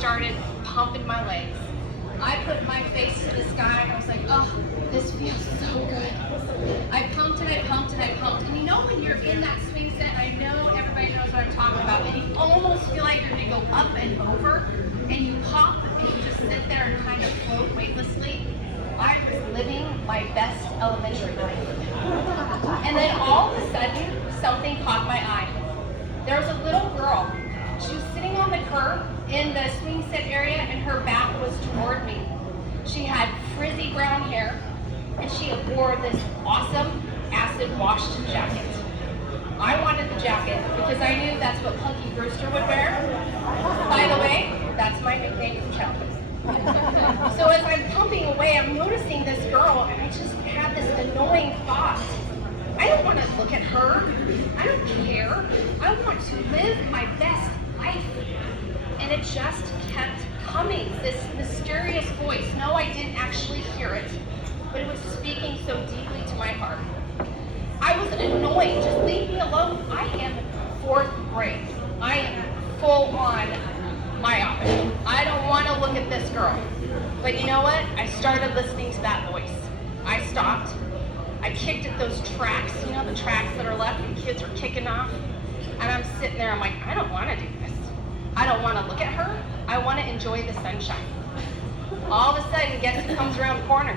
started pumping my legs. I put my face to the sky and I was like, oh, this feels so good. I pumped and I pumped and I pumped. And you know when you're in that swing set, I know everybody knows what I'm talking about, and you almost feel like you're gonna go up and over, and you pop and you just sit there and kind of float weightlessly. I was living my best elementary life. And then all of a sudden, something caught my eye. There was a little girl. She was sitting on the curb in the swing set area and her back was toward me. She had frizzy brown hair and she wore this awesome acid washed jacket. I wanted the jacket because I knew that's what Punky Brewster would wear. By the way, that's my nickname from childhood. So as I'm pumping away, I'm noticing this girl and I just had this annoying thought. I don't want to look at her. I don't care. I want to live my best life. And it just kept coming, this mysterious voice. No, I didn't actually hear it, but it was speaking so deeply to my heart. I was annoyed. Just leave me alone. I am 4th grade. I am full on myopic. I don't want to look at this girl. But you know what? I started listening to that voice. I stopped. I kicked at those tracks, you know, the tracks that are left when kids are kicking off. And I'm sitting there, I'm like, I don't want to do this. I don't want to look at her. I want to enjoy the sunshine. All of a sudden, guess who comes around the corner?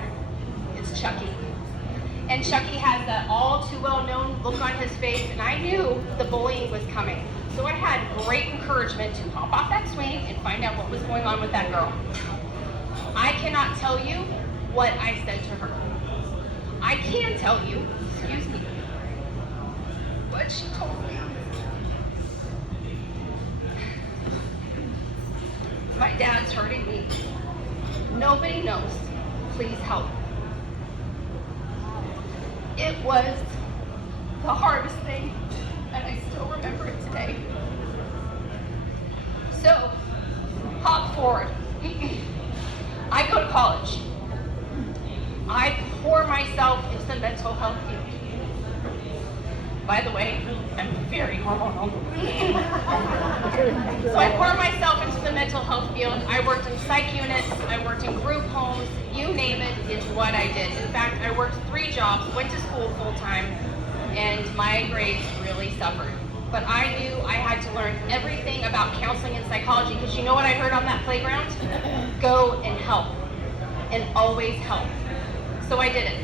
It's Chucky. And Chucky has that all too well known look on his face, and I knew the bullying was coming. So I had great encouragement to hop off that swing and find out what was going on with that girl. I cannot tell you what I said to her. I can tell you, excuse me, what she told me. My dad's hurting me. Nobody knows. Please help. It was the hardest thing, and I still remember it today. So, hop forward. I go to college. I pour myself into the mental health field. By the way, I'm very hormonal. So I pour myself into the mental health field. I worked in psych units, I worked in group homes, you name it, it's what I did. In fact, I worked 3 jobs, went to school full time, and my grades really suffered. But I knew I had to learn everything about counseling and psychology, because you know what I heard on that playground? Go and help, and always help. So I did it.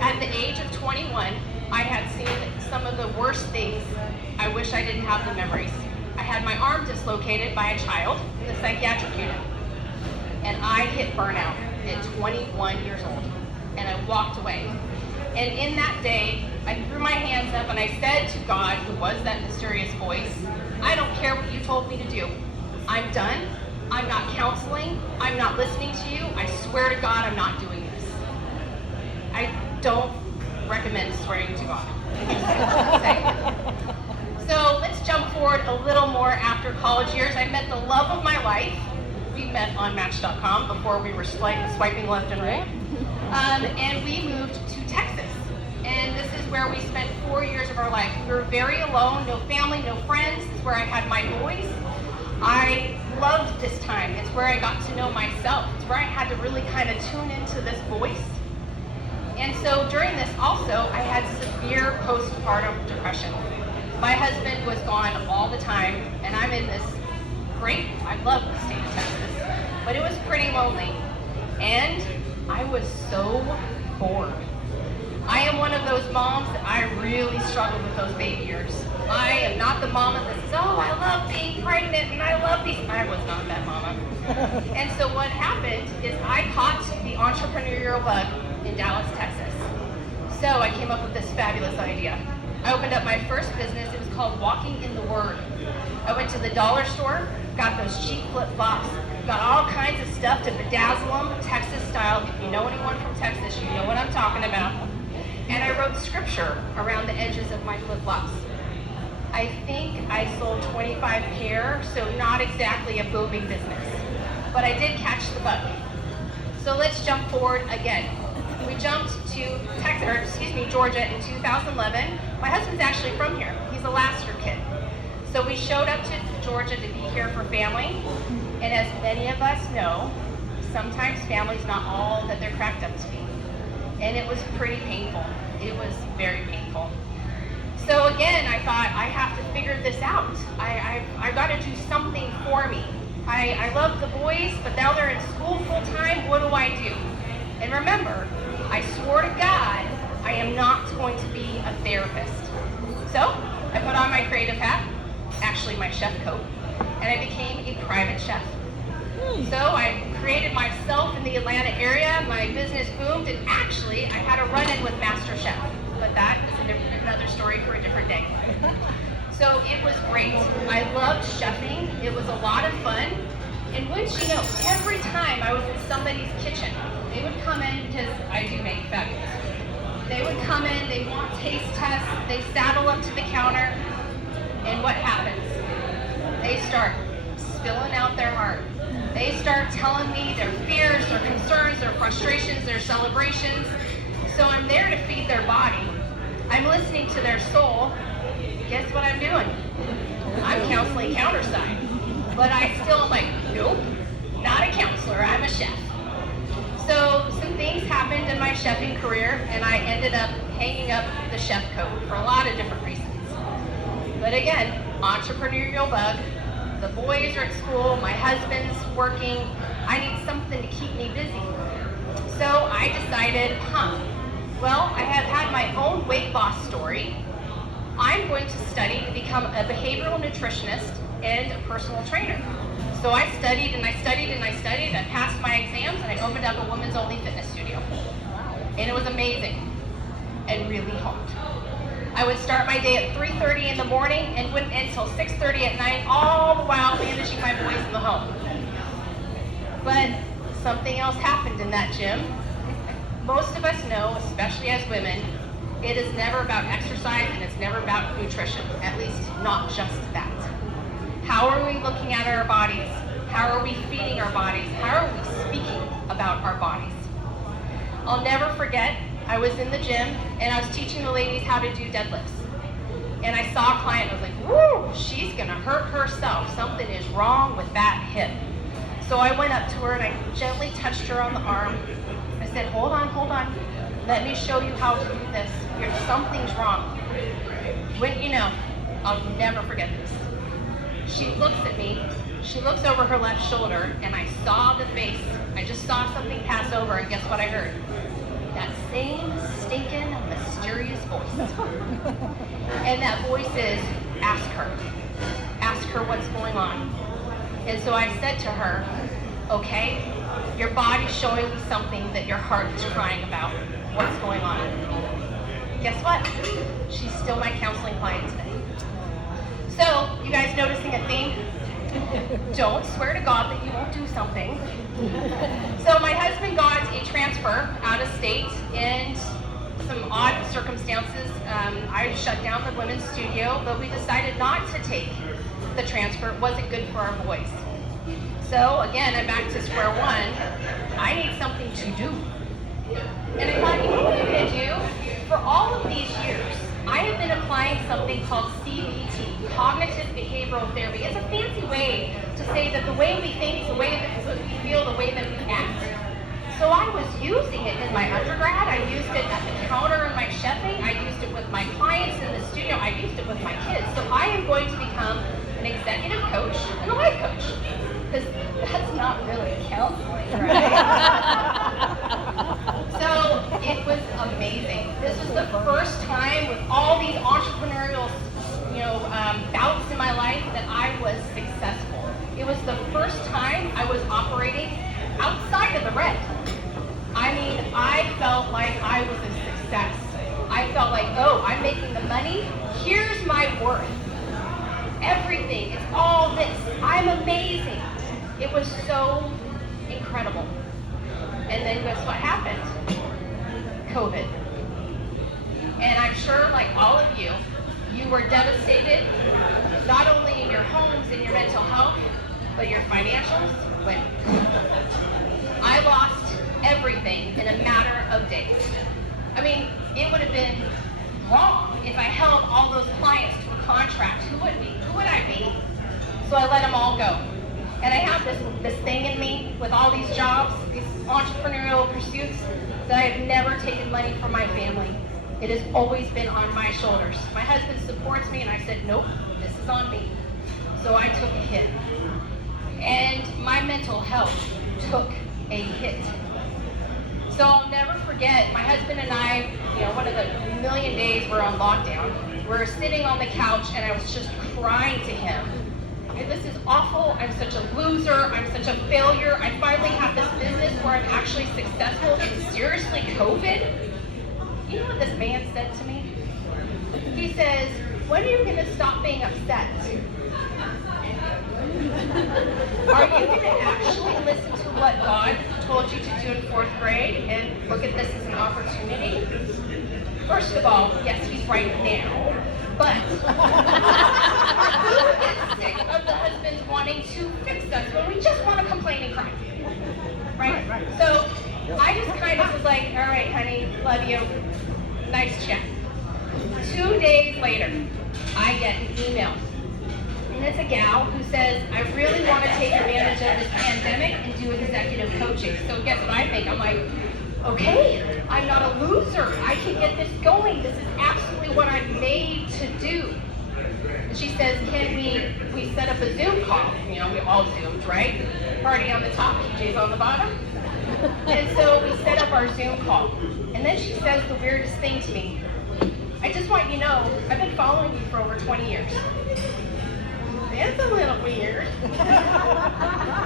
At the age of 21, I had seen some of the worst things. I wish I didn't have the memories. I had my arm dislocated by a child in the psychiatric unit. And I hit burnout at 21 years old. And I walked away. And in that day, I threw my hands up and I said to God, who was that mysterious voice, I don't care what you told me to do. I'm done. I'm not counseling. I'm not listening to you. I swear to God, I'm not doing this. I don't recommend swearing to God. So let's jump forward a little more after college years. I met the love of my life. We met on Match.com before we were swiping left and right. And we moved to Texas. And this is where we spent 4 years of our life. We were very alone, no family, no friends. It's where I had my boys. I loved this time. It's where I got to know myself. It's where I had to really kind of tune into this voice. And so during this also, I had severe postpartum depression. My husband was gone all the time, and I'm in this great, I love the state of Texas, but it was pretty lonely. And I was so bored. I am one of those moms that I really struggled with those baby years. I am not the mama that says, oh, I love being pregnant and I love these. I was not that mama. And so what happened is I caught the entrepreneurial bug in Dallas, Texas. So I came up with this fabulous idea. I opened up my first business. It was called Walking in the Word. I went to the dollar store, got those cheap flip-flops, got all kinds of stuff to bedazzle them, Texas style. If you know anyone from Texas, you know what I'm talking about. And I wrote scripture around the edges of my flip-flops. I think I sold 25 pair, so not exactly a booming business. But I did catch the bug. So let's jump forward again. We jumped to Georgia in 2011. My husband's actually from here. He's a Lasker kid. So we showed up to to Georgia to be here for family. And as many of us know, sometimes family's not all that they're cracked up to be. And it was pretty painful. It was very painful. So again, I thought, I have to figure this out. I've got to do something for me. I love the boys, but now they're in school full time. What do I do? And remember, I swore to God, I am not going to be a therapist. So I put on my creative hat, actually my chef coat, and I became a private chef. So I created myself in the Atlanta area, my business boomed, and actually I had a run-in with Master Chef, but that is another story for a different day. So it was great. I loved chefing. It was a lot of fun. And wouldn't you know, every time I was in somebody's kitchen, they would come in, because I do make fabulous. They would come in, they want taste tests, they saddle up to the counter, and what happens? They start spilling out their heart. They start telling me their fears, their concerns, their frustrations, their celebrations. So I'm there to feed their body. I'm listening to their soul. Guess what I'm doing? I'm counseling counterside. But I still am like, nope, not a counselor, I'm a chef. So some things happened in my chefing career, and I ended up hanging up the chef coat for a lot of different reasons. But again, entrepreneurial bug. The boys are at school, my husband's working, I need something to keep me busy. So I decided, well, I have had my own weight loss story. I'm going to study to become a behavioral nutritionist and a personal trainer. So I studied and I studied and I studied. I passed my exams and I opened up a women's only fitness studio. And it was amazing and really hard. I would start my day at 3:30 in the morning and went until 6:30 at night, all the while managing my boys in the home. But something else happened in that gym. Most of us know, especially as women, it is never about exercise and it's never about nutrition, at least not just that. How are we looking at our bodies? How are we feeding our bodies? How are we speaking about our bodies? I'll never forget, I was in the gym and I was teaching the ladies how to do deadlifts. And I saw a client, I was like, woo, she's gonna hurt herself. Something is wrong with that hip. So I went up to her and I gently touched her on the arm. I said, hold on. Let me show you how to do this. Something's wrong. Wouldn't you know, I'll never forget this. She looks at me, she looks over her left shoulder, and I saw the face. I just saw something pass over, and guess what I heard? That same stinking, mysterious voice. And that voice is, ask her what's going on. And so I said to her, okay, your body's showing me something that your heart is crying about. What's going on? Guess what? She's still my counseling client today. So, you guys noticing a theme? Don't swear to God that you won't do something. So my husband got a transfer out of state, and some odd circumstances, I shut down the women's studio, but we decided not to take the transfer. It wasn't good for our boys. So again, I'm back to square one. I need something to do. And I thought, you know what I'm going to do? For all of these years, I have been applying something called CBT, Cognitive Behavioral Therapy. It's a fancy way to say that the way we think, the way that we feel, the way that we act. So I was using it in my undergrad. I used it at the counter in my chefing. I used it with my clients in the studio. I used it with my kids. So I am going to become an executive coach and a life coach. Because that's not really counseling, right? So it was amazing. This was the first time with all these entrepreneurial, bouts in my life that I was successful. It was the first time I was operating outside of the red. I mean, I felt like I was a success. I felt like, oh, I'm making the money. Here's my worth. Everything, it's all this. I'm amazing. It was so incredible. And then guess what happened? COVID. And I'm sure, like all of you, you were devastated, not only in your homes and your mental health, but your financials. But I lost everything in a matter of days. I mean, it would have been wrong if I held all those clients to a contract. Who would I be? So I let them all go. And I have this thing in me with all these jobs, these entrepreneurial pursuits, that I've never taken money from my family. It has always been on my shoulders. My husband supports me, and I said, nope, this is on me. So I took a hit. And my mental health took a hit. So I'll never forget, my husband and I, one of the million days we're on lockdown, we're sitting on the couch, and I was just crying to him. And this is awful, I'm such a loser, I'm such a failure. I finally have this business where I'm actually successful, and seriously, COVID? You know what this man said to me? He says, when are you going to stop being upset? Are you going to actually listen to what God told you to do in 4th grade and look at this as an opportunity? First of all, yes, he's right now, but who gets sick of the husbands wanting to fix us when we just want to complain and cry? Right? So I just kind of was like, all right, honey, love you. Nice chat. 2 days later, I get an email. And it's a gal who says, I really want to take advantage of this pandemic and do executive coaching. So guess what I think? I'm like, okay, I'm not a loser. I can get this going. This is absolutely what I'm made to do. And she says, can we set up a Zoom call? We all Zoomed, right? Party on the top, PJ's on the bottom. And so we set up our Zoom call. And then she says the weirdest thing to me. I just want you to know, I've been following you for over 20 years. It's a little weird.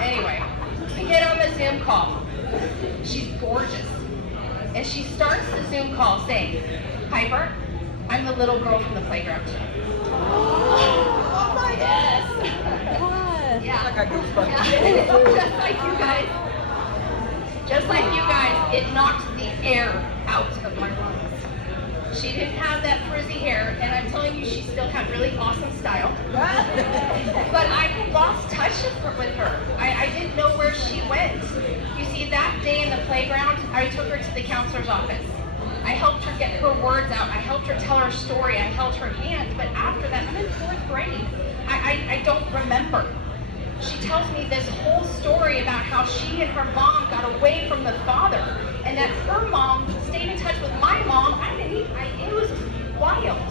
Anyway, we get on the Zoom call. She's gorgeous. And she starts the Zoom call saying, Piper, I'm the little girl from the playground. Oh my goodness. What? Yeah. I got goosebumps. Just like you guys. Just like you guys, it knocked the air out of my lungs. She didn't have that frizzy hair, and I'm telling you, she still had really awesome style. But I had lost touch with her. I didn't know where she went. You see, that day in the playground, I took her to the counselor's office. I helped her get her words out. I helped her tell her story. I held her hand. But after that, I'm in 4th grade. I don't remember. She tells me this whole story about how she and her mom got away from the father, and that her mom stayed in touch with my mom. It was wild.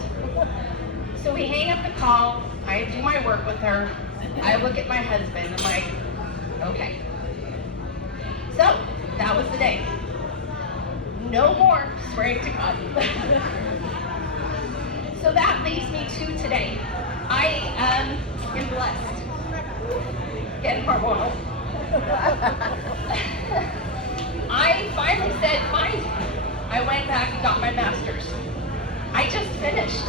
So we hang up the call. I do my work with her. I look at my husband. I'm like, okay. So that was the day. No more swearing to God. So that leads me to today. I am blessed. Getting hormonal. I finally said, fine. I went back and got my master's. I just finished.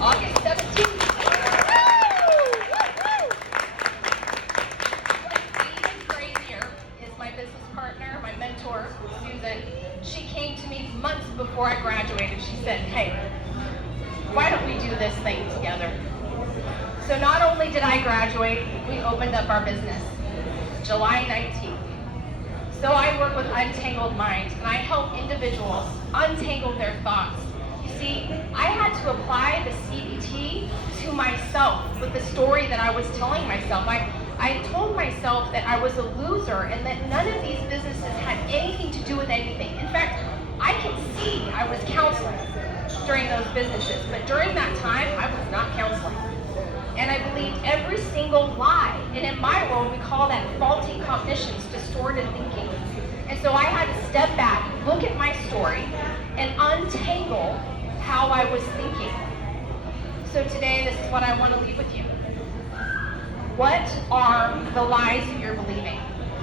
August 17th. What's even crazier is my business partner, my mentor, Susan. She came to me months before I graduated. She said, hey, why don't we do this thing together? So not only did I graduate, we opened up our business July 19th. So I work with Untangled Minds, and I help individuals untangle their thoughts. You see, I had to apply the CBT to myself with the story that I was telling myself. I told myself that I was a loser and that none of these businesses had anything to do with anything. In fact, I could see I was counseling during those businesses, but during that time, I was not counseling. And I believed every single lie. And in my world, we call that faulty cognitions, distorted thinking. And so I had to step back, look at my story, and untangle how I was thinking. So today, this is what I want to leave with you. What are the lies that you're believing?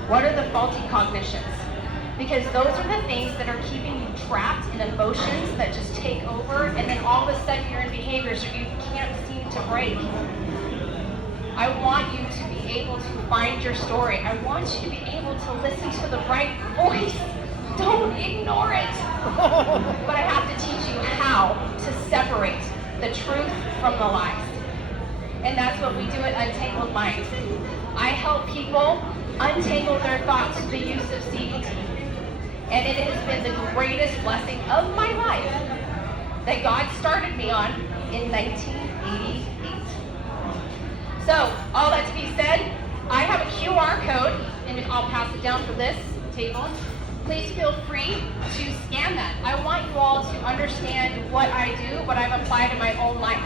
What are the faulty cognitions? Because those are the things that are keeping you trapped in emotions that just take over, and then all of a sudden you're in behaviors that you can't seem to break. I want you to be able to find your story. I want you to be able to listen to the right voice. Don't ignore it. But I have to teach you how to separate the truth from the lies. And that's what we do at Untangled Minds. I help people untangle their thoughts through the use of CBT. And it has been the greatest blessing of my life that God started me on in 1988. So, all that to be said, I have a QR code, and I'll pass it down for this table. Please feel free to scan that. I want you all to understand what I do, what I've applied in my own life.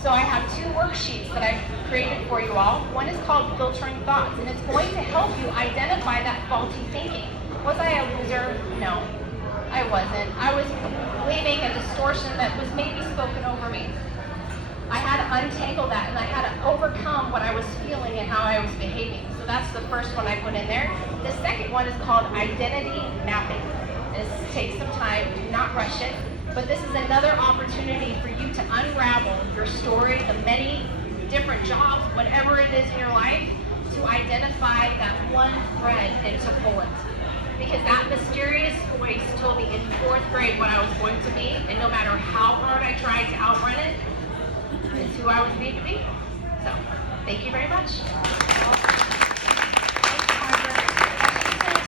So I have 2 worksheets that I've created for you all. One is called Filtering Thoughts, and it's going to help you identify that faulty thinking. Was I a loser? No, I wasn't. I was believing a distortion that was maybe spoken over me. I had to untangle that, and I had to overcome what I was feeling and how I was behaving. So that's the first one I put in there. The second one is called Identity Mapping. This takes some time, do not rush it. But this is another opportunity for you to unravel your story, the many different jobs, whatever it is in your life, to identify that one thread and to pull it. Because that mysterious voice told me in 4th grade what I was going to be, and no matter how hard I tried to outrun it, it's who I was made to be. So, thank you very much.